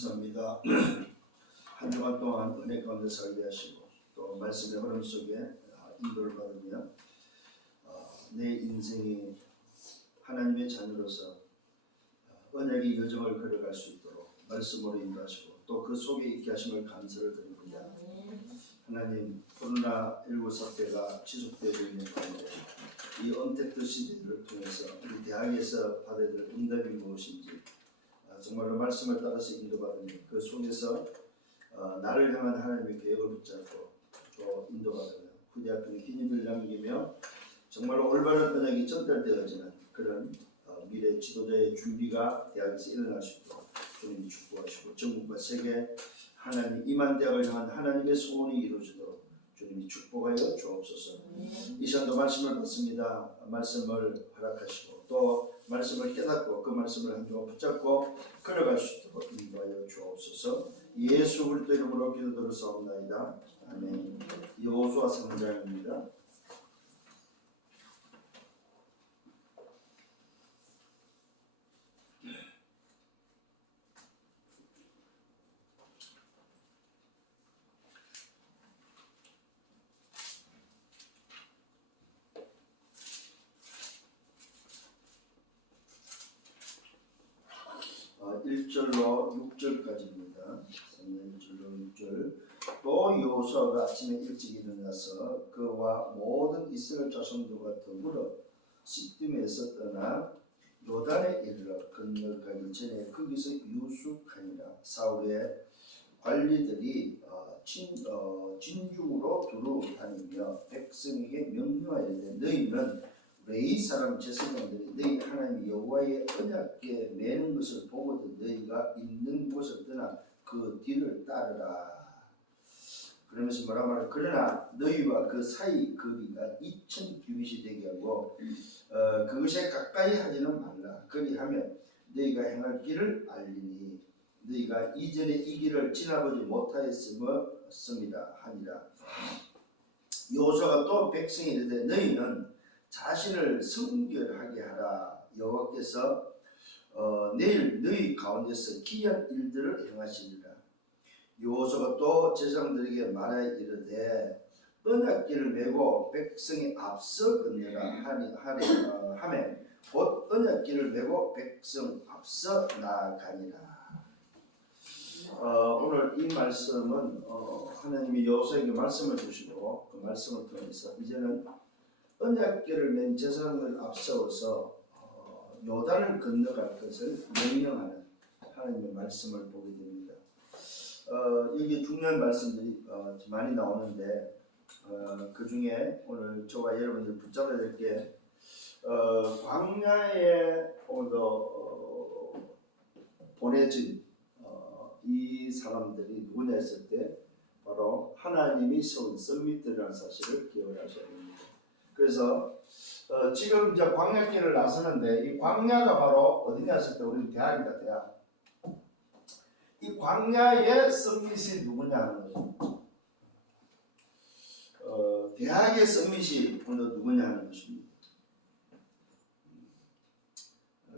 감사합니다. 한 주간 동안 은혜 가운데 살게 하시고 또 말씀의 흐름 속에 인도를 받으며 내 인생이 하나님의 자녀로서 언약의 여정을 걸어갈 수 있도록 말씀으로 인도하시고 또 그 속에 있게 하심을 감사를 드립니다. 하나님, 코로나19 사태가 지속되고 있는 가운데 이 언택트 시대를 통해서 우리 대학에서 받아야 될 응답이 무엇인지 정말로 말씀을 따라서 인도받으며 그 속에서 나를 향한 하나님의 계획을 붙잡고 또 인도받으며 후대 앞에는 힘을 남기며 정말로 올바른 언약이 전달되어지는 그런 미래 지도자의 준비가 대학에서 일어날 수 있도록 주님이 축복하시고 전국과 세계 하나님 임한 대학을 향한 하나님의 소원이 이루어지도록 주님이 축복하여 주옵소서. 이 시간도 말씀을 받습니다. 말씀을 허락하시고 또 말씀을 깨닫고 그 말씀을 한 주간 붙잡고 걸어갈 수 있도록 인도하여 주옵소서. 예수 그리스도 이름으로 기도드렸사옵나이다. 아멘. 여호수아 3장입니다. 1절로 6절까지입니다. 3장 1절로 6절. 또 여호수아가 아침에 일찍 일어나서 그와 모든 이스라엘 자손들과 더불어 시딤에서 떠나 요단에 이르러 건너가기 전에 거기서 유숙하니라. 사울의 관리들이 진중으로 두루 다니며 백성에게 명령하여되 너희는 레위 사람 제사장들이 너희 하나님 여호와의 언약궤 매는 것을 보고도 너희가 있는 곳을 떠나 그 뒤를 따르라. 그러면서 뭐라 말해? 그러나 너희와 그 사이 거리가 2000규빗이 되게 하고 그것에 가까이 하지는 말라. 그리하면 너희가 행할 길을 알리니 너희가 이전에 이 길을 지나보지 못하였음이라 하니라. 여호수아가 또 백성이 이르되 너희는 자신을 성결하게 하라. 여호와께서 내일 너희 가운데서 기이한 일들을 행하시리라. 여호수아가 또 제사장들에게 말하여 이르되 언약궤를 메고 백성이 앞서 건너라 하매 곧 언약궤를 메고 백성 앞서 나아가니라. 오늘 이 말씀은 하나님이 여호수아에게 말씀을 주시고 그 말씀을 통해서 이제는 언약궤를 맨 제사장을 앞세워서 요단을 건너갈 것을 명령하는 하나님의 말씀을 보게 됩니다. 여기 중요한 말씀들이 많이 나오는데 그 중에 오늘 저와 여러분들 붙잡아야 될 게 광야에 보내진 이 사람들이 누구냐 했을 때 바로 하나님이 세운 썸밋들이라는 사실을 기억을 하셔야 됩니다. 그래서 지금 이제 광야길을 나서는데 이 광야가 바로 어디냐 했을 때 우리는 대학이다. 대학. 이 광야의 썸밋이 누구냐 하는 것입니다. 대학의 썸밋이 누구냐 하는 것입니다.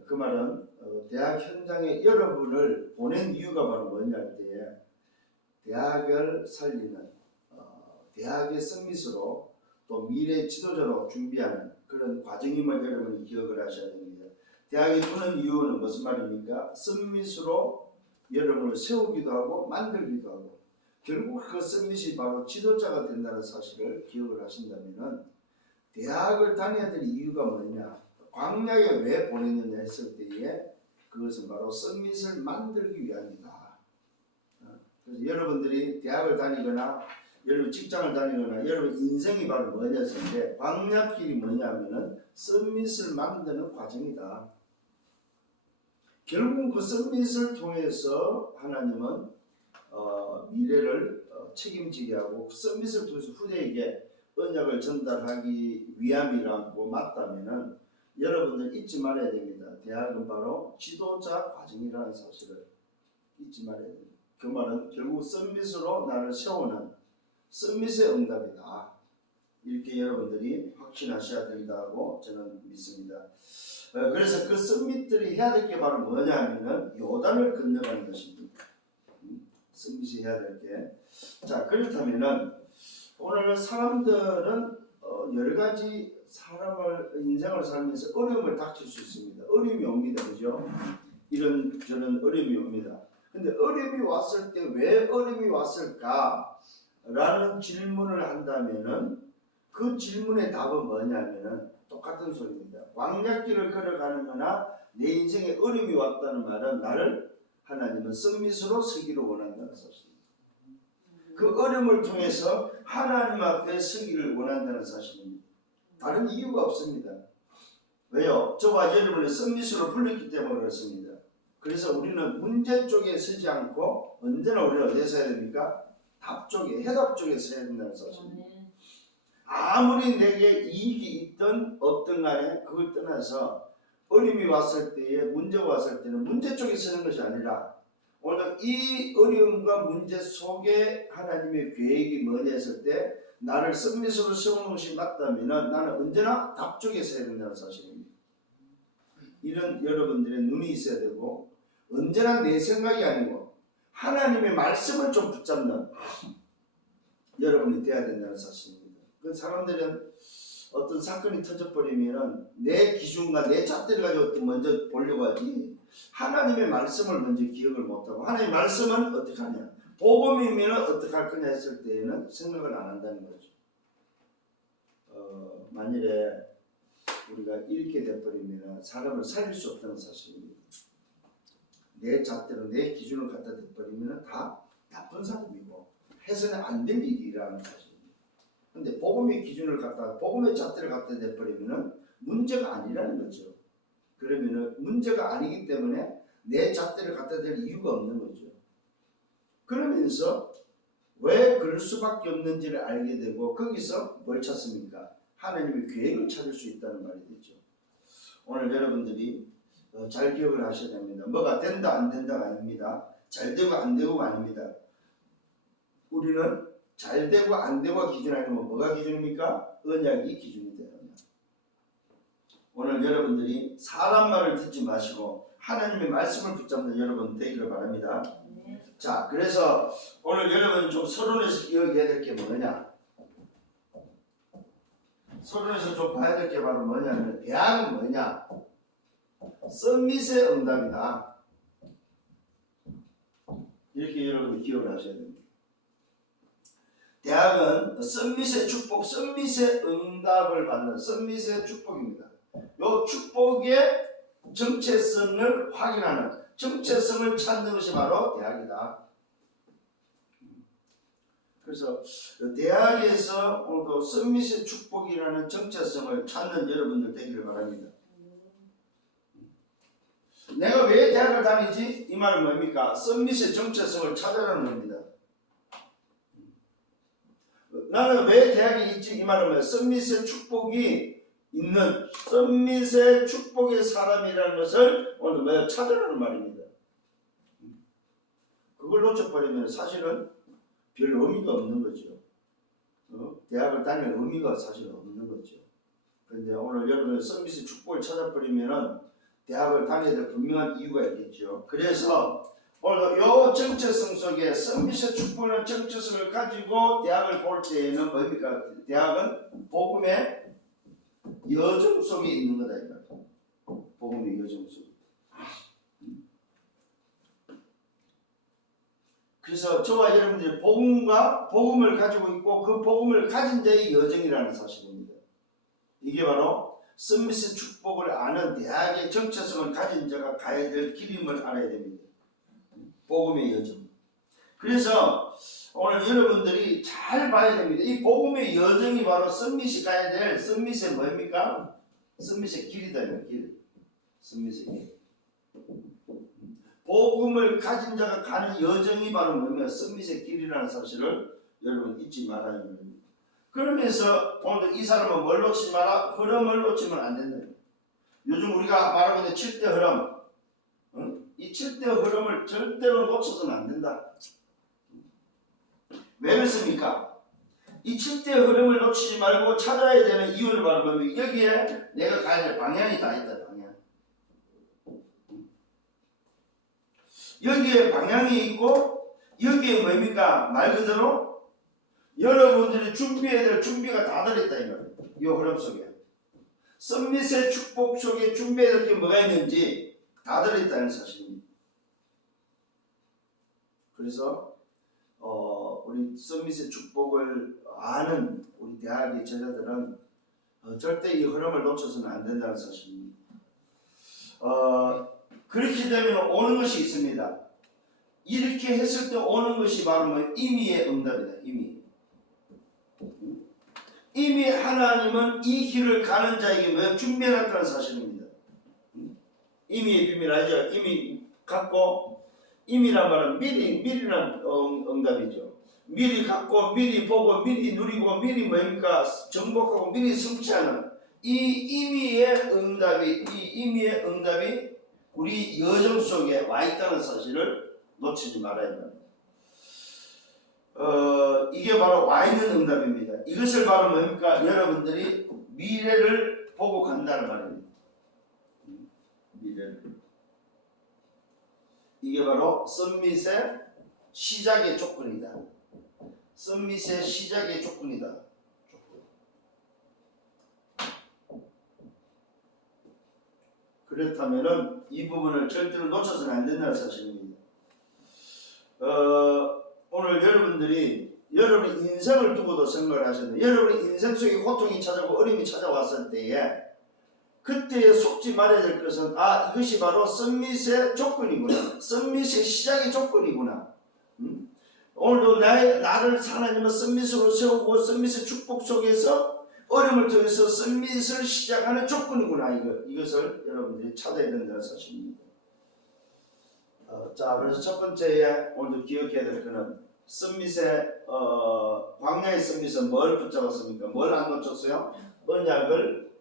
그 말은 대학 현장에 여러분을 보낸 이유가 바로 뭐냐 할 때에 대학을 살리는 대학의 썸밋으로 또 미래 지도자로 준비하는 그런 과정임을 여러분이 기억을 하셔야 됩니다. 대학에 두는 이유는 무슨 말입니까? 썸밋으로 여러분을 세우기도 하고 만들기도 하고 결국 그 썸밋이 바로 지도자가 된다는 사실을 기억을 하신다면 대학을 다녀야 될 이유가 뭐냐? 광야에 왜 보냈느냐 했을 때에 그것은 바로 썸밋을 만들기 위함이다. 그래서 여러분들이 대학을 다니거나 여러분 직장을 다니거나 여러분 인생이 바로 뭐냐 했을 때 광야길이 뭐냐면은 썸밋을 만드는 과정이다. 결국 그 썸밋을 통해서 하나님은 미래를 책임지게 하고 그 썸밋을 통해서 후대에게 언약을 전달하기 위함이라고 맞다면은 여러분들 잊지 말아야 됩니다. 대학은 바로 지도자 과정이라는 사실을 잊지 말아야 됩니다. 그 말은 결국 썸밋으로 나를 세우는 썸밋의 응답이다. 이렇게 여러분들이 확신하셔야 된다고 저는 믿습니다. 그래서 그 썸밋들이 해야 될 게 바로 뭐냐 하면은 요단을 건너가는 것입니다. 서밋이 해야 될 게. 자, 그렇다면은 오늘 사람들은 여러 가지 인생을 살면서 어려움을 닥칠 수 있습니다. 어려움이 옵니다. 그죠? 이런 저런 어려움이 옵니다. 근데 어려움이 왔을 때 왜 어려움이 왔을까? 라는 질문을 한다면은 그 질문의 답은 뭐냐면은 똑같은 소리입니다. 광야길을 걸어가는 거나 내 인생에 어려움이 왔다는 말은 나를 하나님은 서밋으로 서기를 원한다는 사실입니다. 그 어려움을 통해서 하나님 앞에 서기를 원한다는 사실입니다. 다른 이유가 없습니다. 왜요? 저와 여러분을 서밋으로 불렀기 때문에 그렇습니다. 그래서 우리는 문제 쪽에 서지 않고 언제나 우리는 어디에 서야 됩니까? 답 쪽에, 해답 쪽에 서야 된다는 사실입니다. 아무리 내게 이익이 있든 없든 간에 그걸 떠나서 어려움이 왔을 때에, 문제가 왔을 때는 문제 쪽에 서는 것이 아니라 오늘 이 어려움과 문제 속에 하나님의 계획이 뭐냐 했을 때 나를 서밋으로 세우는 것이 맞다면 나는 언제나 답 쪽에 서야 된다는 사실입니다. 이런 여러분들의 눈이 있어야 되고 언제나 내 생각이 아니고 하나님의 말씀을 좀 붙잡는 여러분이 되어야 된다는 사실입니다. 그 사람들은 어떤 사건이 터져버리면 내 기준과 내 잣대를 가지고 먼저 보려고 하지 하나님의 말씀을 먼저 기억을 못하고 하나님의 말씀은 어떻게 하냐 복음이면 어떻게 할 거냐 했을 때에는 생각을 안 한다는 거죠. 만일에 우리가 이렇게 돼버리면 사람을 살릴 수 없다는 사실입니다. 내 잣대로 내 기준을 갖다 대버리면 다 나쁜 사람이고 해서는 안 될 일이라는 사실입니다. 근데 복음의 기준을 갖다 복음의 잣대를 갖다 대버리면 문제가 아니라는 거죠. 그러면 문제가 아니기 때문에 내 잣대를 갖다 댈 이유가 없는 거죠. 그러면서 왜 그럴 수밖에 없는지를 알게 되고 거기서 뭘 찾습니까? 하나님의 계획을 찾을 수 있다는 말이 되죠. 오늘 여러분들이 잘 기억을 하셔야 됩니다. 뭐가 된다 안 된다가 아닙니다. 잘 되고 안 되고가 아닙니다. 우리는 잘 되고 안 되고가 기준 아니면 뭐가 기준입니까? 언약이 기준이 돼요. 오늘 여러분들이 사람 말을 듣지 마시고 하나님의 말씀을 붙잡는 여러분 되기를 바랍니다. 자, 그래서 오늘 여러분 좀 서론에서 기억해야 될 게 뭐냐? 서론에서 좀 봐야 될 게 바로 뭐냐면 대학은 뭐냐? 서밋의 응답이다. 이렇게 여러분이 기억을 하셔야 됩니다. 대학은 서밋의 축복, 서밋의 응답을 받는 서밋의 축복입니다. 이 축복의 정체성을 확인하는, 정체성을 찾는 것이 바로 대학이다. 그래서 대학에서 오늘도 서밋의 축복이라는 정체성을 찾는 여러분들 되기를 바랍니다. 내가 왜 대학을 다니지? 이 말은 뭡니까? 서밋의 정체성을 찾아라는 겁니다. 나는 왜 대학에 있지? 이 말은 뭐예요? 서밋의 축복이 있는 서밋의 축복의 사람이라는 것을 오늘 왜 찾으라는 말입니다. 그걸 놓쳐버리면 사실은 별 의미가 없는 거죠. 대학을 다니는 의미가 사실 없는 거죠. 그런데 오늘 여러분 서밋의 축복을 찾아버리면 대학을 다녀야 될 분명한 이유가 있겠죠. 그래서 오늘 이 정체성 속에 서밋의 축복이라는 정체성을 가지고 대학을 볼 때에는 뭡니까? 대학은 복음의 여정 속에 있는 거다 이 말이야. 복음의 여정 속에. 그래서 저와 여러분들이 복음을 가지고 있고 그 복음을 가진 자의 여정이라는 사실입니다. 이게 바로 서밋의 축복을 아는 대학의 정체성을 가진 자가 가야 될 길임을 알아야 됩니다. 복음의 여정. 그래서 오늘 여러분들이 잘 봐야 됩니다. 이 복음의 여정이 바로 서밋이 가야 될 서밋의 뭡니까? 서밋의 길이다. 길. 서밋의 길. 복음을 가진 자가 가는 여정이 바로 뭐냐? 서밋의 길이라는 사실을 여러분 잊지 말아야 합니다. 그러면서 오늘 이 사람은 뭘 놓치지 마라? 흐름을 놓치면 안 된다. 요즘 우리가 말하고 있는 7대 흐름, 이 7대 흐름을 절대로 놓쳐서는 안 된다. 왜 그렇습니까? 이 7대 흐름을 놓치지 말고 찾아야 되는 이유를 말하면 여기에 내가 가야 될 방향이 다 있다. 방향. 여기에 방향이 있고 여기에 뭡니까? 말 그대로 여러분들이 준비해야 될 준비가 다 들어있다 이거예요. 이 흐름 속에. 썸밋의 축복 속에 준비해야 될 게 뭐가 있는지 다 들어있다는 사실입니다. 그래서 우리 썸밋의 축복을 아는 우리 대학의 제자들은 절대 이 흐름을 놓쳐서는 안 된다는 사실입니다. 그렇게 되면 오는 것이 있습니다. 이렇게 했을 때 오는 것이 바로 뭐 임의의 응답이다. 이미 하나님은 이 길을 가는 자에게 뭐 준비해놨다는 사실입니다. 임의의 비밀 알죠? 이미 갖고 임이란 말은 미리란 응답이죠. 미리 갖고 미리 보고 미리 누리고 미리 뭡니까 정복하고 미리 성취하는 이 임의의 응답이 우리 여정 속에 와 있다는 사실을 놓치지 말아야 합니다. 이게 바로 와 있는 응답입니다. 이것을 바로 뭡니까 여러분들이 미래를 보고 간다는 말입니다. 미래를. 이게 바로 썸밋의 시작의 조건이다. 썸밋의 시작의 조건이다. 그렇다면은 이 부분을 절대로 놓쳐서는 안 된다는 사실입니다. 오늘 여러분들이 여러분의 인생을 두고도 생각을 하셔야 돼요. 여러분의 인생 속에 고통이 찾아오고 어려움이 찾아왔을 때에 그때에 속지 말아야 될 것은 이것이 바로 썸밋의 조건이구나. 썸밋의 시작의 조건이구나. 오늘도 나를 하나님은 썸밋으로 세우고 썸밋의 축복 속에서 어려움을 통해서 썸밋을 시작하는 조건이구나. 이것을 여러분들이 찾아야 된다는 사실입니다. 자, 그래서 첫 번째에 오늘도 기억해야 될 것은 썸밋의 광야의 썸밋은 뭘 붙잡았습니까? 뭘 안 놓쳤어요? 언약을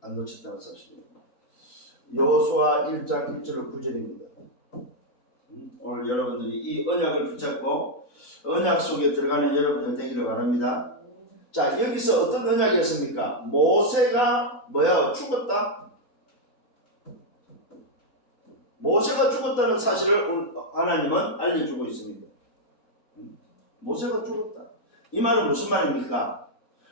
안 놓쳤다는 사실입니다. 여호수아 1장 1절로 9절입니다. 오늘 여러분들이 이 언약을 붙잡고 언약 속에 들어가는 여러분들 되기를 바랍니다. 자, 여기서 어떤 언약이었습니까? 모세가 죽었다? 모세가 죽었다는 사실을 하나님은 알려주고 있습니다. 모세가 죽었다. 이 말은 무슨 말입니까?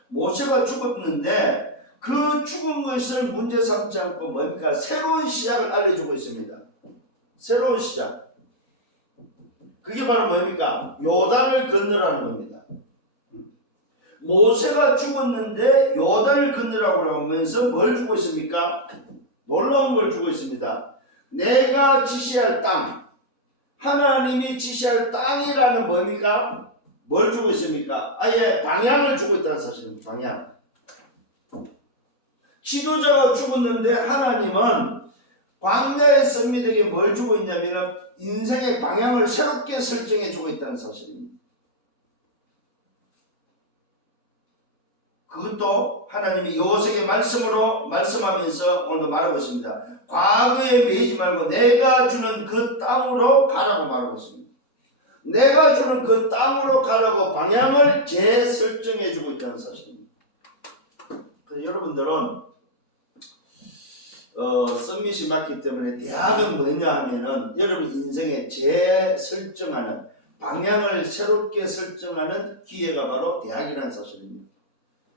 모세가 죽었는데 그 죽은 것을 문제 삼지 않고 뭡니까? 새로운 시작을 알려주고 있습니다. 새로운 시작. 그게 바로 뭡니까? 요단을 건너라는 겁니다. 모세가 죽었는데 요단을 건너라고 하면서 뭘 주고 있습니까? 놀라운 걸 주고 있습니다. 내가 지시할 땅, 하나님이 지시할 땅이라는 뭡니까? 뭘 주고 있습니까? 아예 방향을 주고 있다는 사실입니다. 방향. 지도자가 죽었는데 하나님은 광야의 썸밋에게 뭘 주고 있냐면 인생의 방향을 새롭게 설정해 주고 있다는 사실입니다. 그것도 하나님이 여호수아에게 말씀으로 말씀하면서 오늘도 말하고 있습니다. 과거에 매이지 말고 내가 주는 그 땅으로 가라고 말하고 있습니다. 내가 주는 그 땅으로 가라고 방향을 재설정해 주고 있다는 사실입니다. 그래서 여러분들은 썸밋이 맞기 때문에 대학은 뭐냐 하면은 여러분 인생에 재설정하는 방향을 새롭게 설정하는 기회가 바로 대학이라는 사실입니다.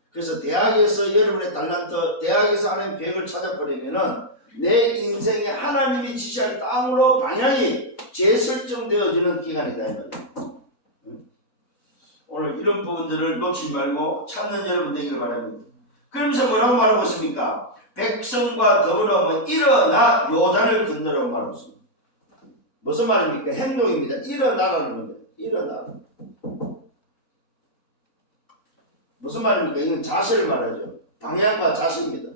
그래서 대학에서 여러분의 달란트, 대학에서 하나님 계획을 찾아버리면은 내 인생에 하나님이 지시할 땅으로 방향이 재설정되어지는 기간이다. 오늘 이런 부분들을 놓치지 말고 찾는 여러분 되기를 바랍니다. 그러면서 뭐라고 말하고 있습니까? 백성과 더불어 일어나 요단을 건너라고 말하고 있습니다. 무슨 말입니까? 행동입니다. 일어나라는 겁니다. 일어나. 무슨 말입니까? 이건 자세를 말하죠. 방향과 자세입니다.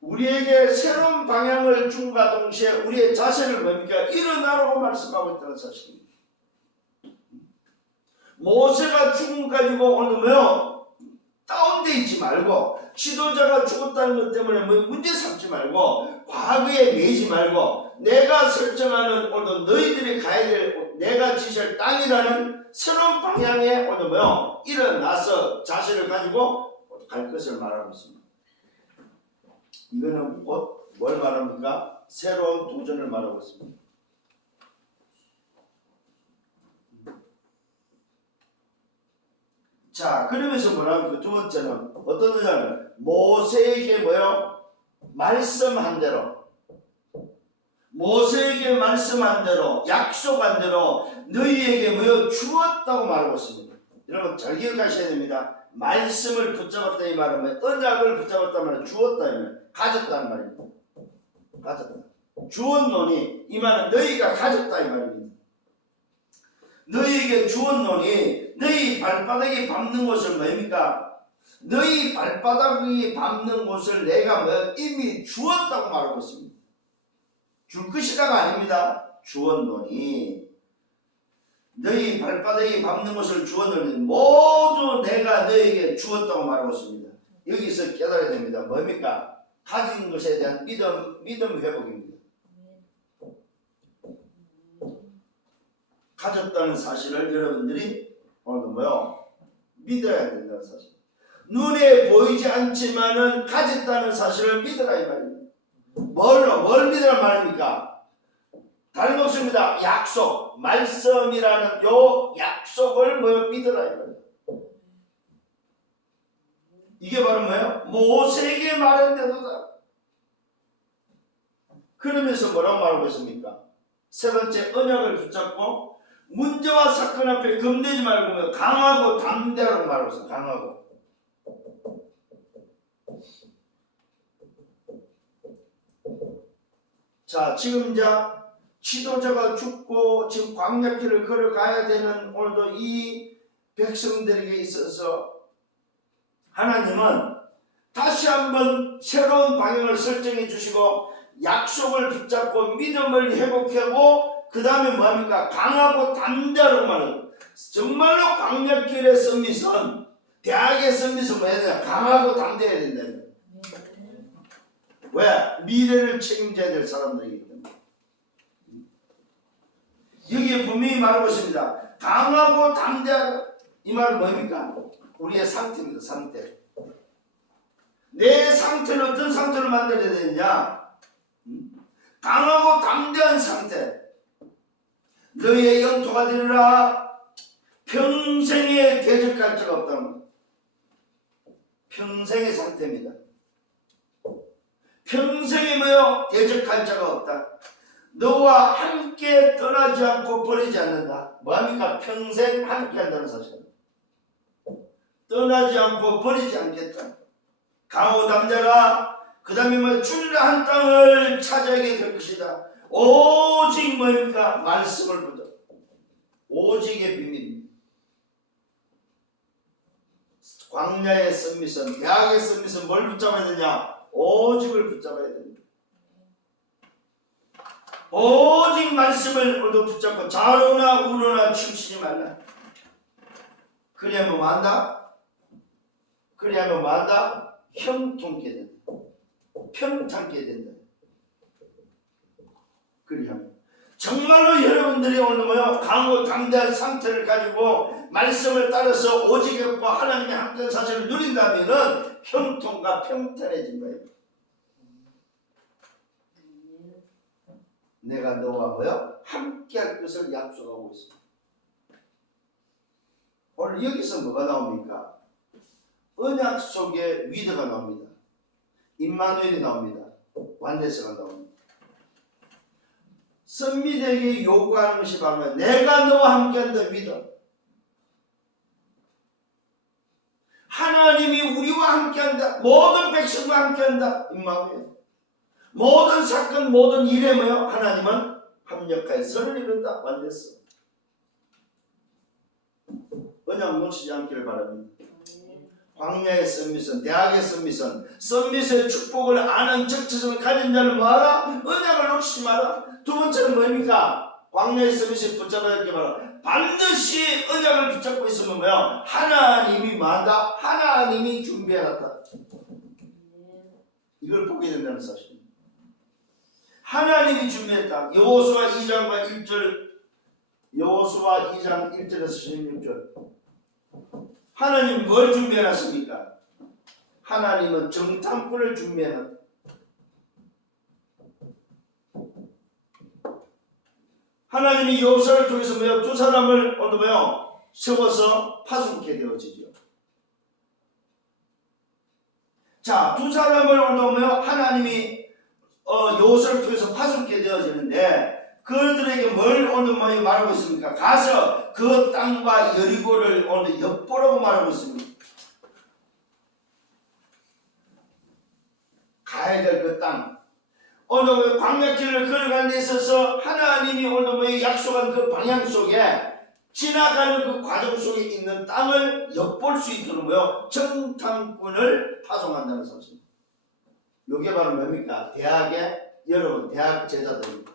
우리에게 새로운 방향을 줌과 동시에 우리의 자세를 뭡니까? 일어나라고 말씀하고 있다는 사실입니다. 모세가 죽은 가지고 오늘 다운돼 있지 말고 지도자가 죽었다는 것 때문에 문제 삼지 말고 과거에 매이지 말고 내가 설정하는 오늘 너희들이 가야 될 내가 지시할 땅이라는 새로운 방향에 오늘 일어나서 자세를 가지고 갈 것을 말하고 있습니다. 이거는 뭘 말합니까? 새로운 도전을 말하고 있습니다. 자, 그러면서 뭐라고 그 두 번째는 어떤 거냐면 모세에게 뭐요? 말씀한 대로, 모세에게 말씀한 대로, 약속한 대로 너희에게 뭐요? 주었다고 말하고 있습니다. 여러분 잘 기억하셔야 됩니다. 말씀을 붙잡았다 이 말은 언약을 붙잡았다 말은 주었다 이 말, 가졌다는 말입니다. 가졌다. 주었노니 이 말은 너희가 가졌다 이 말입니다. 너희에게 주었노니 너희 발바닥이 밟는 곳을 뭐입니까? 너희 발바닥이 밟는 곳을 내가 뭐 이미 주었다고 말하고 있습니다. 줄 것이다가 아닙니다. 주었노니 너희 발바닥이 밟는 것을 주었노니 모두 내가 너희에게 주었다고 말하고 있습니다. 여기서 깨달아야 됩니다. 뭡니까? 가진 것에 대한 믿음 회복입니다. 가졌다는 사실을 여러분들이 오늘도 뭐요? 믿어야 된다는 사실. 눈에 보이지 않지만은 가졌다는 사실을 믿으라 이 말입니다. 뭘 믿으란 말입니까? 다른 거 없습니다. 약속, 말씀이라는 요 약속을 뭐요? 믿으라 이 말입니다. 이게 바로 뭐예요? 모세에게 말한 대로다. 그러면서 뭐라고 말하고 있습니까? 세 번째, 언약을 붙잡고 문제와 사건 앞에 겁내지 말고 강하고 담대하라고 말하고 있어요. 강하고. 자, 지금 이제 지도자가 죽고 지금 광야길을 걸어가야 되는 오늘도 이 백성들에게 있어서 하나님은 다시 한번 새로운 방향을 설정해 주시고 약속을 붙잡고 믿음을 회복하고 그 다음에 뭐합니까? 강하고 담대하라고 말합니다. 정말로 광야길의 선미선, 대학의 선미선 뭐해야 되나? 강하고 담대해야 된다. 왜? 미래를 책임져야 될 사람들이기 때문에. 여기에 분명히 말하고 있습니다. 강하고 담대하다. 이 말은 뭡니까? 우리의 상태입니다. 상태. 내 상태는 어떤 상태를 만들어야 되느냐? 강하고 담대한 상태. 너희의 영토가 되리라. 평생에 대적할 자가 없다는 평생의 상태입니다. 평생에 뭐요? 대적할 자가 없다. 너와 함께 떠나지 않고 버리지 않는다. 뭐합니까? 평생 함께 한다는 사실. 떠나지 않고 버리지 않겠다. 강하고 담대라. 그 다음에 뭐 주리라 한 땅을 차지하게 될 것이다. 오직 뭐입니까? 말씀을 붙잡. 오직의 비밀입니다. 광야의 선미선, 대학의 선미선 뭘 붙잡아야 되냐? 오직을 붙잡아야 됩니다. 오직 말씀을 오늘도 붙잡고 좌로나 우로나 치우치지 말라. 그리하면 뭐한다? 그리하면 뭐한다? 형통케 된다. 평창게 된다. 그리하면 정말로 여러분들이 오늘 뭐요? 강하고 담대한 상태를 가지고 말씀을 따라서 오직과 하나님의 함께한 사실을 누린다면은 형통과 평탄해진 거예요. 내가 너와 뭐요? 함께할 것을 약속하고 있습니다. 오늘 여기서 뭐가 나옵니까? 언약 속에 위드가 나옵니다. 임마누엘이 나옵니다. 완대서가 나옵니다. 선미대에게 요구하는 것이 바로 내가 너와 함께한다. 위드. 하나님이 우리와 함께한다. 모든 백성과 함께한다. 임마누엘. 모든 사건 모든 일에 뭐요? 하나님은 합력하여 선을 이룬다. 완대서. 언약 놓치지 않기를 바랍니다. 광야의 선미선, 대학의 선미선, 선미선의 축복을 아는 정체성을 가진 자는 뭐하라? 언약을 놓치지 마라. 두 번째는 뭐입니까? 광야의 선미선 붙잡아야 할 게 바로 반드시 언약을 붙잡고 있으면 뭐야? 하나님이 뭐한다? 하나님이 준비해놨다. 이걸 보게 된다는 사실입니다. 하나님이 준비했다. 여호수아 2장과 1절, 여호수아 2장 1절에서 16절. 하나님 뭘 준비해놨습니까? 하나님은 정탐꾼을 준비해놨다. 하나님이 여호수아를 통해서 뭐요? 두 사람을 오늘 뭐요? 세워서 파송케 되어지죠. 자, 두 사람을 오늘 하나님이 여호수아를 통해서 파송케 되어지는데 그들에게 뭘 오늘 말하고 있습니까? 가서 그 땅과 여리고를 오늘 엿보라고 말하고 있습니다. 가야 될 그 땅. 오늘 광야길을 걸어가는 데 있어서 하나님이 오늘 약속한 그 방향 속에 지나가는 그 과정 속에 있는 땅을 엿볼 수 있도록 정탐꾼을 파송한다는 사실. 이게 바로 뭡니까? 대학의 여러분 대학 제자들입니다.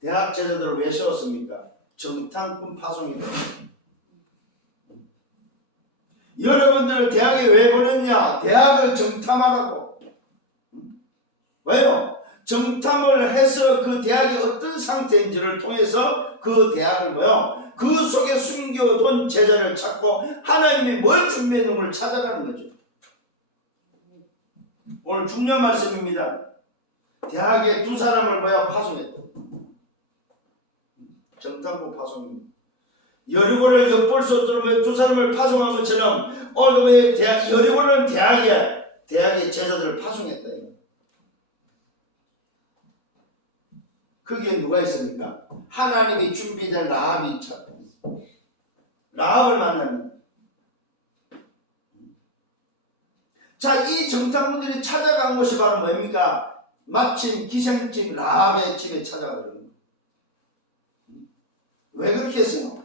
대학 제자들을 왜 세웠습니까? 정탐꾼 파송이다. 여러분들을 대학에 왜 보냈냐? 대학을 정탐하라고. 왜요? 정탐을 해서 그 대학이 어떤 상태인지를 통해서 그 대학을 그 속에 숨겨둔 제자를 찾고 하나님이 뭘 준비해 놓은 걸 찾아가는 거죠. 오늘 중요한 말씀입니다. 대학에 두 사람을 파송했다. 정탐꾼 파송입니다. 여리고를 엿볼 수 없도록 두 사람을 파송한 것처럼 오늘 여리고는 대학의 제자들을 파송했다. 그게 누가 있습니까? 하나님이 준비된 라합이 있죠. 라합을 만납니다. 자, 이 정탐꾼들이 찾아간 곳이 바로 뭡니까? 마침 기생집 라합의 집에 찾아가거든요. 왜 그렇게 했어요?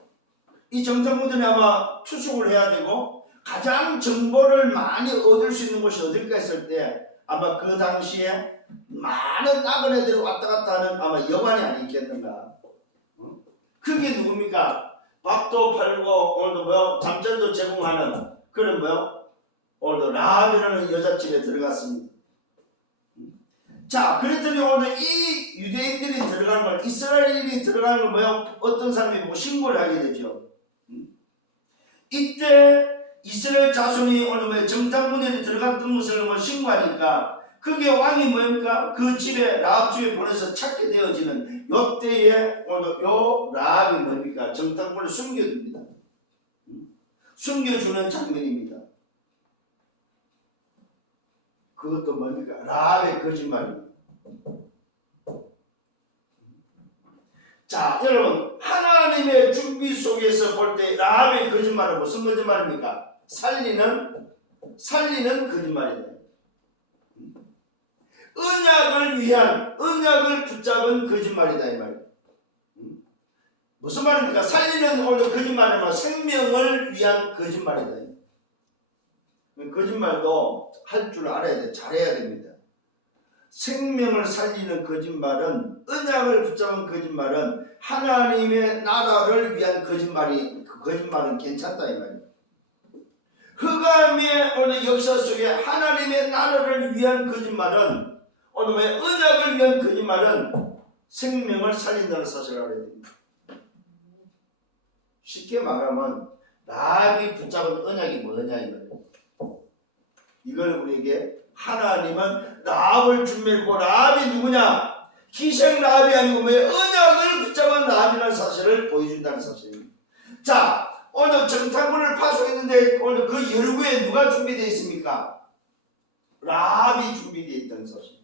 이 정탐꾼들이 아마 투숙을 해야 되고 가장 정보를 많이 얻을 수 있는 곳이 어딜까 했을 때 아마 그 당시에 많은 나그네들이 왔다 갔다 하는 아마 여관이 아니겠는가. 그게 누굽니까? 밥도 팔고 오늘도 잠자리도 제공하는 그런 오늘도 라합이라는 여자집에 들어갔습니다. 자, 그랬더니 오늘 이 유대인들이 들어가는 걸, 이스라엘인이 들어가는 걸 어떤 사람이 보고 신고를 하게 되죠. 이때 이스라엘 자손이 오늘 정탐꾼들이 들어갔던 것을 신고하니까 그게 왕이 뭡니까? 그 집에 라합 집에 보내서 찾게 되어지는 요때에 오늘 요 라합이 뭡니까? 정탐꾼을 숨겨줍니다. 숨겨주는 장면입니다. 그것도 뭡니까? 라합의 거짓말입니다. 자, 여러분 하나님의 준비 속에서 볼 때 라합의 거짓말은 무슨 거짓말입니까? 살리는 거짓말이다. 언약을 붙잡은 거짓말이다 이 말이에요. 무슨 말입니까? 살리는 오늘 거짓말은 생명을 위한 거짓말이다. 거짓말도 할 줄 알아야 돼. 잘해야 됩니다. 생명을 살리는 거짓말은, 언약을 붙잡은 거짓말은 하나님의 나라를 위한 거짓말이, 그 거짓말은 괜찮다 이 말이에요. 흑암의 오늘 역사 속에 하나님의 나라를 위한 거짓말은, 오늘 언약을 위한 거짓말은 생명을 살린다는 사실을 알아야 됩니다. 쉽게 말하면 라합이 붙잡은 언약이 뭐냐 이 말이에요. 이걸 우리에게 하나님은 라합을 준비했고, 라합이 누구냐? 희생 라합이 아니고 언약을 붙잡은 라합이라는 사실을 보여준다는 사실입니다. 자, 오늘 정탐꾼을 파송했는데 오늘 그 열구에 누가 준비되어 있습니까? 라합이 준비되어 있다는 사실.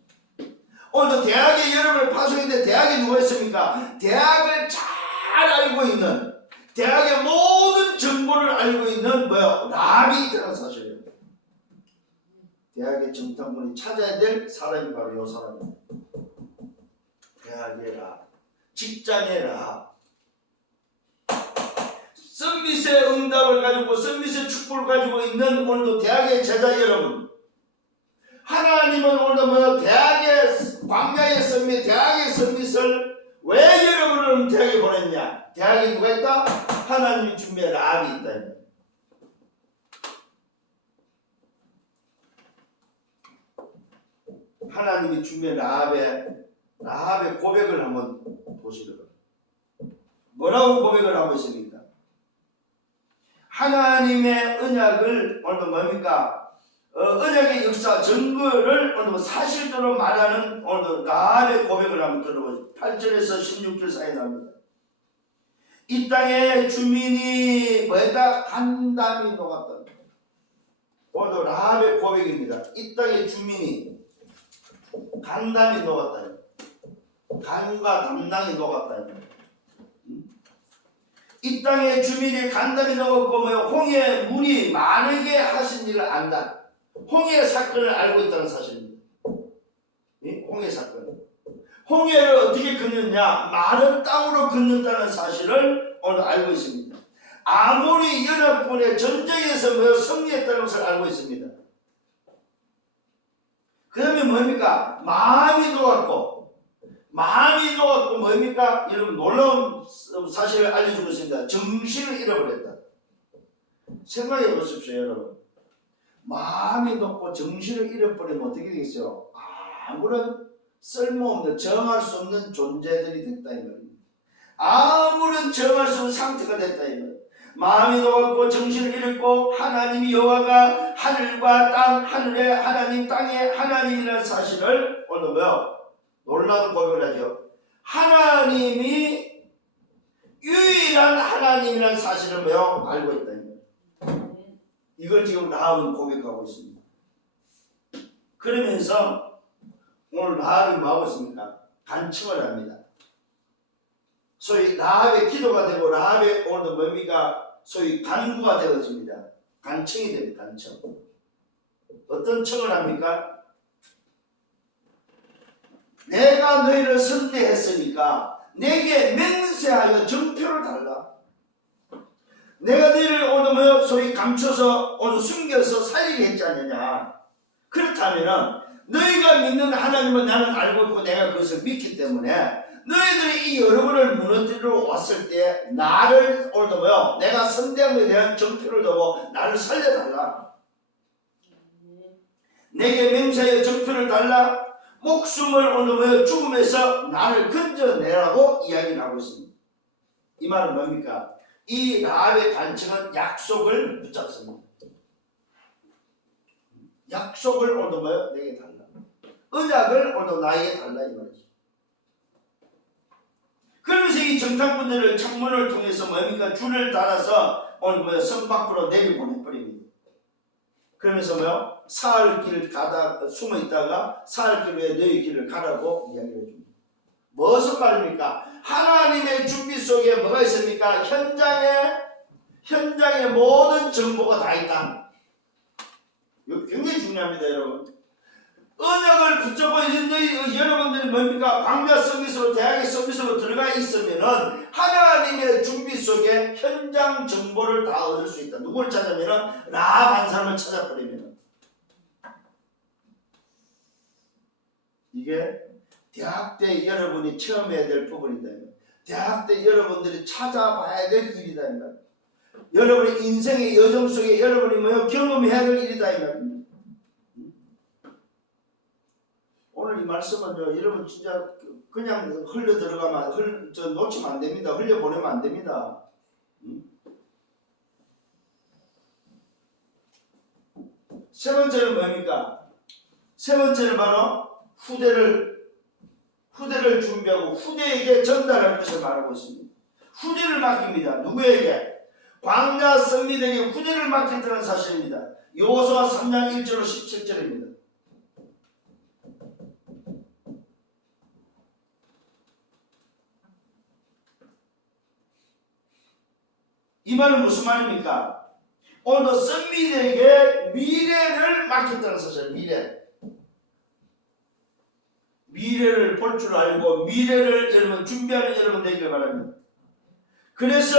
오늘 대학에 여러분을 파송했는데 대학에 누가 있습니까? 대학을 잘 알고 있는, 대학의 모든 정보를 알고 있는 라합이 있다는 사실이에요. 대학의 정탐꾼이 찾아야 될 사람이 바로 이 사람입니다. 대학의 라합, 직장의 라합, 썸밋의 응답을 가지고 썸밋의 축복을 가지고 있는 오늘도 대학의 제자 여러분, 하나님은 오늘도 대학의 광야의 썸밋, 대학의 썸밋을 왜 여러분을 대학에 보냈냐? 대학에 누가 있다? 하나님이 준비한 라합이 있다. 하나님이 준비한 라합의 고백을 한번 보시도록. 뭐라고 고백을 하고 있습니까? 하나님의 언약을 오늘 뭡니까? 언약의 역사 증거를 오늘 사실대로 말하는 오늘 라합의 고백을 한번 들어보세요. 8절에서 16절 사이에 나옵니다. 이 땅의 주민이 뭐였다? 간담이 녹았다. 오늘도 라합의 고백입니다. 이 땅의 주민이 간담이 녹았다. 간과 담낭이 녹았다. 이 땅의 주민이 간담이 녹았고 홍해 물이 마르게 하신 일을 안다. 홍해 사건을 알고 있다는 사실입니다. 홍해 사건. 홍해를 어떻게 걷느냐? 마른 땅으로 걷는다는 사실을 오늘 알고 있습니다. 아모리 연합군의 전쟁에서 승리했다는 것을 알고 있습니다. 그 다음에 뭡니까? 마음이 녹았고 뭡니까? 여러분 놀라운 사실을 알려주고 있습니다. 정신을 잃어버렸다. 생각해 보십시오, 여러분. 마음이 녹고 정신을 잃어버리면 어떻게 되겠어요? 아무런 쓸모없는 정할 수 없는 존재들이 됐다 이 말입니다. 아무런 정할 수 없는 상태가 됐다 이 말입니다. 마음이 녹았고 정신을 잃었고 하나님이 여호와가 하늘과 땅, 하늘의 하나님, 땅의 하나님이라는 사실을 오늘 놀라운 고백을 하죠. 하나님이 유일한 하나님이라는 사실을 알고 있다 이 말입니다. 이걸 지금 라합은 고백하고 있습니다. 그러면서 오늘 라합이 뭐하고 있습니까? 간청을 합니다. 소위 라합의 기도가 되고 라합의 오늘도 뭡니까? 소위 간구가 되어집니다. 간청이 됩니다. 간청. 어떤 청을 합니까? 내가 너희를 선대했으니까 내게 맹세하여 정표를 달라. 내가 너희를 오늘 소위 감춰서 오늘 숨겨서 살리게 했지 않느냐. 그렇다면은 너희가 믿는 하나님은 나는 알고 있고 내가 그것을 믿기 때문에 너희들이 이 여러분을 무너뜨리러 왔을 때 나를 오늘도 내가 선대한 것에 대한 정표를 두고 나를 살려달라. 내게 맹세하여 정표를 달라. 목숨을 오늘 죽음에서 나를 건져내라고 이야기를 하고 있습니다. 이 말은 뭡니까? 이 라합의 간청은 약속을 붙잡습니다. 약속을 오늘 내게 달라. 언약을 오늘 나에게 달라 이 말이죠. 그러면서 이 정탐꾼들을 창문을 통해서 줄을 달아서 오늘 성 밖으로 내려보내버립니다. 그러면서 사흘 길 가다 숨어 있다가 사흘 길 후에 너희 길을 가라고 이야기를 해줍니다. 무슨 말입니까? 하나님의 준비 속에 뭐가 있습니까? 현장에 모든 정보가 다 있다. 이거 굉장히 중요합니다, 여러분. 언약을 붙잡고 있는 너희 여러분들이 뭡니까? 광야 서비스로 대학의 서비스로 들어가 있으면은 하나님의 준비 속에 현장 정보를 다 얻을 수 있다. 누굴 찾으면은 라합 한 사람을 찾아버리면은 이게 대학 때 여러분이 체험해야 될 부분이다. 대학 때 여러분들이 찾아봐야 될 일이다. 여러분의 인생의 여정 속에 여러분이 경험해야 될 일이다. 이 말입니다. 오늘 이 말씀은 여러분 진짜 그냥 흘려 들어가면 놓치면 안 됩니다. 흘려 보내면 안 됩니다. 세 번째는 뭡니까? 세 번째는 바로 후대를 준비하고 후대에게 전달할 것을 말하고 있습니다. 후대를 맡깁니다. 누구에게? 광야 선민에게 후대를 맡겼다는 사실입니다. 여호수아 3장 1절로 17절입니다. 이 말은 무슨 말입니까? 오늘 선민에게 미래를 맡겼다는 사실. 미래를 볼 줄 알고 미래를 여러분 준비하는 여러분 되기를 바랍니다. 그래서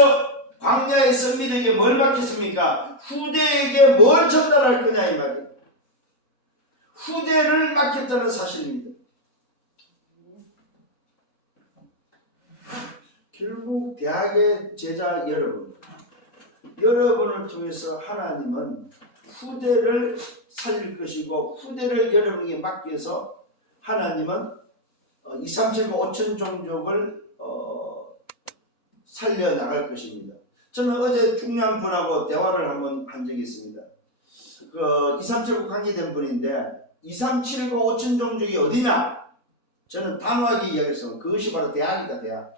광야의 선민에게 뭘 맡겼습니까? 후대에게 뭘 전달할 거냐 이 말이에요. 후대를 맡겼다는 사실입니다. 결국 대학의 제자 여러분을 통해서 하나님은 후대를 살릴 것이고 후대를 여러분에게 맡겨서 하나님은 2, 3, 7, 5천 종족을 살려나갈 것입니다. 저는 어제 중요한 분하고 대화를 한번 한 적이 있습니다. 2, 3, 7, 9 관계된 분인데 2, 3, 7, 9, 5천 종족이 어디냐? 저는 단호하게 이야기했습니다. 그것이 바로 대학이다. 대학.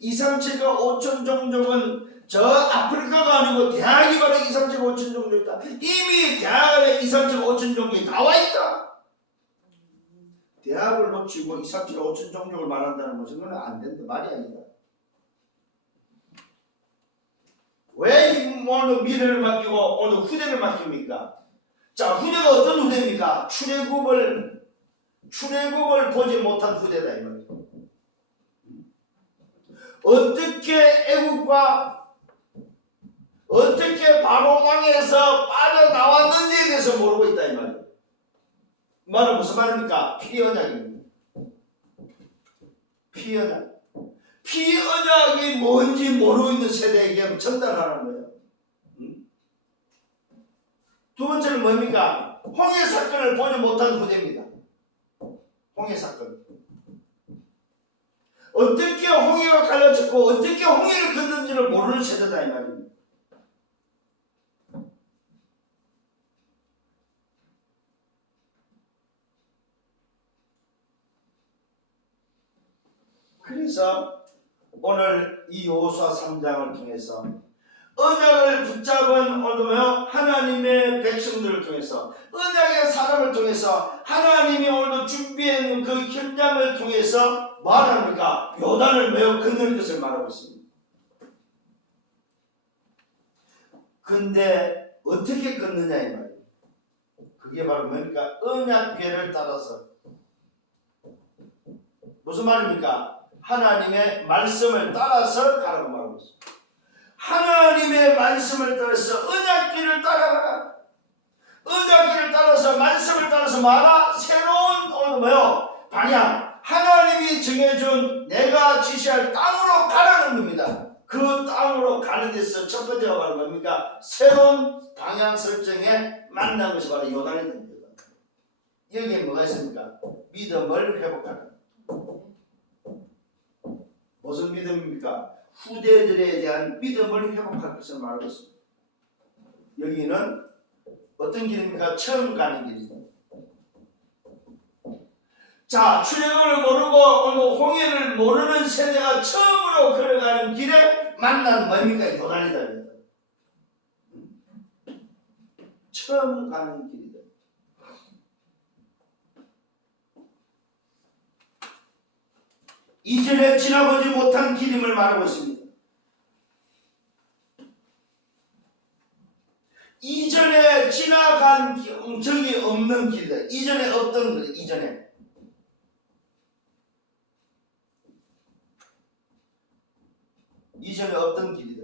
237과 5천 종족은 저 아프리카가 아니고 대학이 바로 237과 5천 종족이다. 이미 대학 안에 237과 5천 종족이 나와 있다. 대학을 놓치고 237과 5천 종족을 말한다는 것은 그건 안 된다. 말이 아니다. 왜 오늘 미래를 맡기고 오늘 후대를 맡깁니까? 자, 후대가 어떤 후대입니까? 출애굽을 보지 못한 후대다 이 말이에요. 어떻게 애국과 어떻게 바로 왕에서 빠져나왔는지에 대해서 모르고 있다 이 말이에요. 말은 무슨 말입니까? 피언약입니다. 피언약. 피언약이 뭔지 모르고 있는 세대에게 전달하는 거예요. 두 번째는 뭡니까? 홍해 사건을 보지 못한 후대입니다. 홍해 사건. 어떻게 홍해가 갈라졌고 어떻게 홍해를 걷는지를 모르는 세대다 이 말입니다. 그래서 오늘 이 여호수아 3장을 통해서 언약을 붙잡은 하나님의 백성들을 통해서 언약의 사람을 통해서 하나님이 오늘도 준비한 그 현장을 통해서 말합니까? 요단을 메어 건널 것을 말하고 있습니다. 근데 어떻게 건느냐 이 말이에요. 그게 바로 뭡니까? 언약궤를 따라서. 무슨 말입니까? 하나님의 말씀을 따라서 가라고 말하고 있습니다. 하나님의 말씀을 따라서 언약궤를 따라가라. 언약궤를 따라서 말씀을 따라서 말아. 새로운 방향. 하나님이 정해준 내가 지시할 땅으로 가라는 겁니다. 그 땅으로 가는 데서 첫 번째가 바로 뭡니까? 새로운 방향 설정에 만난 것이 바로 요단이 됩니다. 여기에 뭐가 있습니까? 믿음을 회복하는. 무슨 믿음입니까? 후대들에 대한 믿음을 회복할 것을 말하고 있습니다. 여기는 어떤 길입니까? 처음 가는 길입니다. 자, 출애굽을 모르고 홍해를 모르는 세대가 처음으로 걸어가는 길에 만난 뭡니까? 요단이다. 처음 가는 길이다. 이전에 지나보지 못한 길임을 말하고 있습니다. 이전에 지나간 적이 없는 길이다. 이전에 없던 길, 이전에. 이전에 없던 길이다.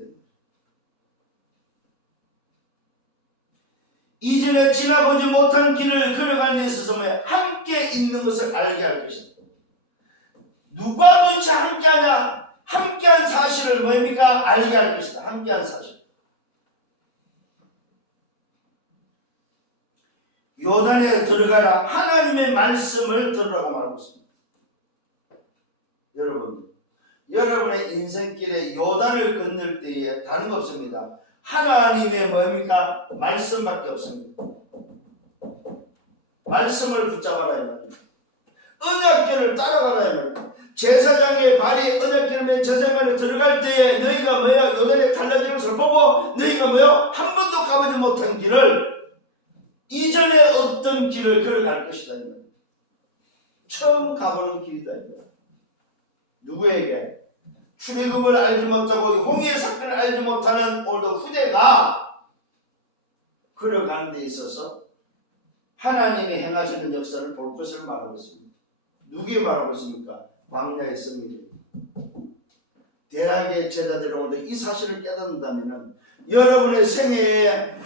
이전에 지나보지 못한 길을 걸어가는 데 있어서 함께 있는 것을 알게 할 것이다. 누가 도대체 함께하냐? 함께한 사실을 뭡니까? 알게 할 것이다. 함께한 사실. 요단에 들어가라. 하나님의 말씀을 들으라고 말하고 있습니다. 여러분, 여러분의 인생길에 요단을 건널 때에 다른 거 없습니다. 하나님의 뭡니까? 말씀밖에 없습니다. 말씀을 붙잡아라 이 말입니다. 언약궤를 따라가라 이 말입니다. 제사장의 발이 언약궤를 제사장에 들어갈 때에 너희가 요단에 갈라지는 것을 보고 너희가 한 번도 가보지 못한 길을 이전에 없던 길을 걸어갈 것이다. 처음 가보는 길이다. 누구에게? 출애굽을 알지 못하고 홍해 사건을 알지 못하는 오늘도 후대가 걸어가는 데 있어서 하나님이 행하시는 역사를 볼 것을 말하고 있습니다. 누구에 말하고 있습니까? 광야의 성민이. 대학의 제자들이 오늘 이 사실을 깨닫는다면 여러분의 생애에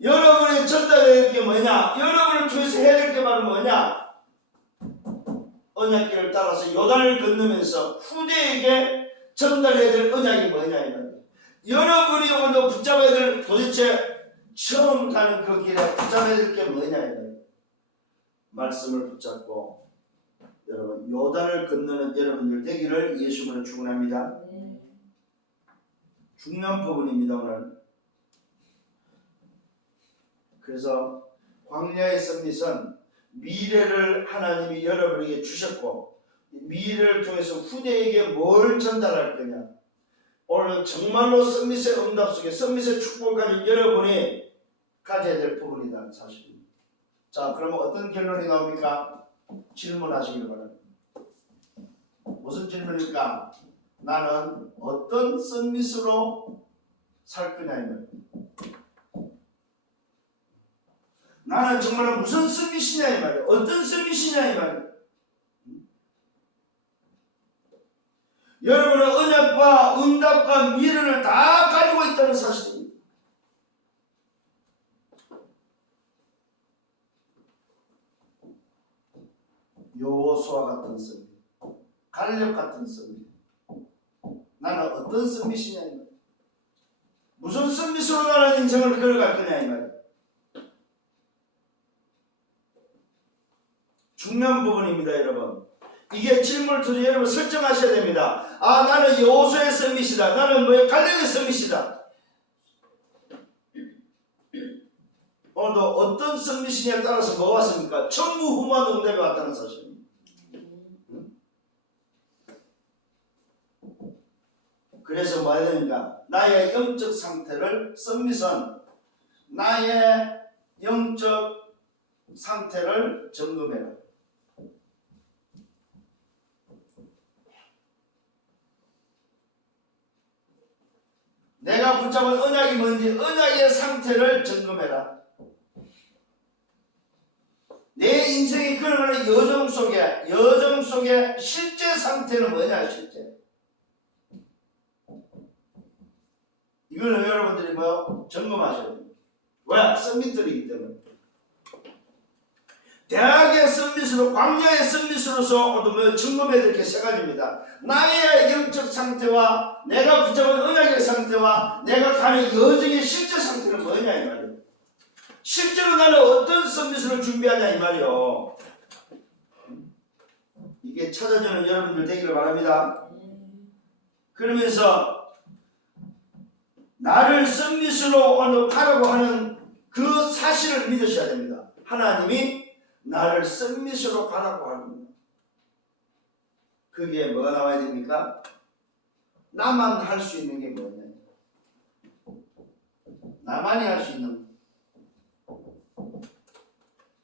여러분이 전달해야 될 게 뭐냐? 여러분을 통해서 해야 될 게 바로 뭐냐? 언약길을 따라서 요단을 건너면서 후대에게 전달해야 될 언약이 뭐냐? 여러분이 오늘 붙잡아야 될 도대체 처음 가는 그 길에 붙잡아야 될 게 뭐냐? 말씀을 붙잡고 여러분 요단을 건너는 여러분들 되기를 예수님으로 축원합니다. 중요한 부분입니다 오늘. 그래서 광야의 썸밋은 미래를 하나님이 여러분에게 주셨고 미래를 통해서 후대에게 뭘 전달할 거냐. 오늘 정말로 썸밋의 응답 속에 썸밋의 축복까지 여러분이 가져야 될 부분이라는 사실입니다. 자, 그러면 어떤 결론이 나옵니까? 질문하시길 바랍니다. 무슨 질문일까? 나는 어떤 썸밋으로 살 거냐 이 말이에요. 나는 정말 무슨 썸밋이냐 이 말이에요. 어떤 썸밋이냐 이 말이에요. 여러분은 언약과 응답과 미래를 다 가지고 있다는 사실입니다. 여호수아 같은 썸밋, 갈렙 같은 썸밋. 나는 어떤 썸밋이냐 이 말이에요. 무슨 썸밋으로 나는 인생을 걸어갈 거냐 이 말이에요. 중요한 부분입니다, 여러분. 이게 질문을 통해 여러분 설정하셔야 됩니다. 아, 나는 여호수아의 썸밋이다. 나는 갈렙의 썸밋이다. 오늘도 어떤 썸밋이냐에 따라서 뭐가 왔습니까? 전무후무한 응답이 왔다는 사실입니다. 그래서 뭐 해야 되는가? 나의 영적 상태를 썸밋은 나의 영적 상태를 점검해라. 내가 붙잡은 언약이 뭔지 언약의 상태를 점검해라. 내 인생이 그러는 여정 속에 실제 상태는 뭐냐, 실제. 이걸 여러분들이 점검하셔야 됩니다. 왜? 썸밋들이기 때문에. 대학의 썸밋으로, 광야의 썸밋으로서 점검해야 될 게 세 가지입니다. 나의 영적 상태와 내가 붙잡은 언약의 상태와 내가 가는 여정의 실제 상태는 뭐냐 이 말이에요. 실제로 나는 어떤 썸밋으로 준비하냐 이 말이에요. 이게 찾아주는 여러분들 되기를 바랍니다. 그러면서 나를 썸밋으로 가라고 하는 그 사실을 믿으셔야 됩니다. 하나님이 나를 썸밋으로 가라고 합니다. 그게 뭐가 나와야 됩니까? 나만 할 수 있는 게 뭐냐? 나만이 할 수 있는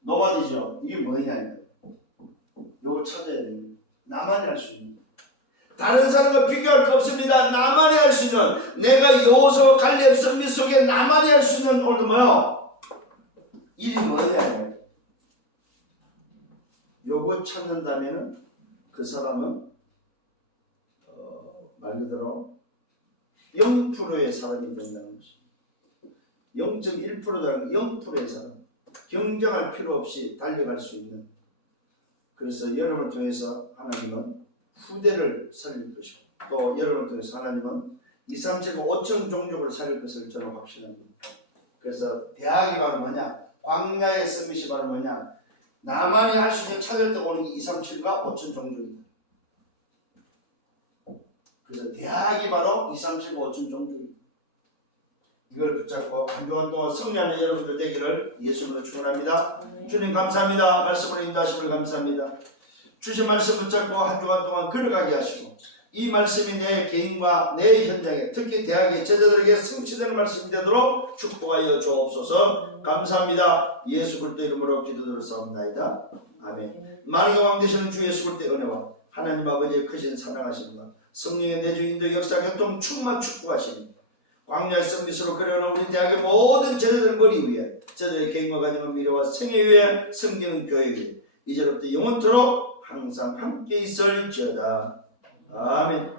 노바디죠. 이게 뭐냐? 요거 찾아야 됩니다. 나만이 할 수 있는. 다른 사람과 비교할 거 없습니다. 나만이 할 수 있는, 내가 여호수아 갈렙 썸밋 속에 나만이 할 수 있는 오늘 일이 뭐냐? 요거 찾는다면은 그 사람은 말 그대로 0%의 사람이 된다는 것입니다. 0.1%라는 0%의 사람. 경쟁할 필요 없이 달려갈 수 있는. 그래서 여러분을 통해서 하나님은 후대를 살릴 것이고 또 여러분을 통해서 하나님은 2, 3, 7, 5천 종족을 살릴 것을 저는 확신합니다. 그래서 대학이 바로 뭐냐? 광야의 썸밋이 바로 뭐냐? 나만이 할 수 있는 찾을 때 오는 게 2, 3, 7과 5천 종족입니다. 그래서 대학이 바로 2, 3, 7, 5천 종족입니다. 이걸 붙잡고 한 주간 동안 승리하는 여러분들 되기를 예수님으로 축원합니다. 주님 감사합니다. 말씀을 인도하심을 감사합니다. 주신 말씀 붙잡고 한 주간 동안 걸어가게 하시고 이 말씀이 내 개인과 내 현장에 특히 대학의 제자들에게 성취되는 말씀이 되도록 축복하여 주옵소서. 감사합니다. 예수 그리스도 이름으로 기도드렸사옵나이다. 아멘. 만왕의 왕 되시는 주 예수 그리스도의 은혜와 하나님 아버지의 크신 사랑하심과 성령의 내주 인도 역사 교통 충만 축복하시니 광야의 썸밋으로 그려놓은 우리 대학의 모든 제자들 머리 위에 제자들의 개인과 가정의 미래와 생애 위에 성경 교회 위에 이제부터 영원토록 항상 함께 있을지어다. 아멘.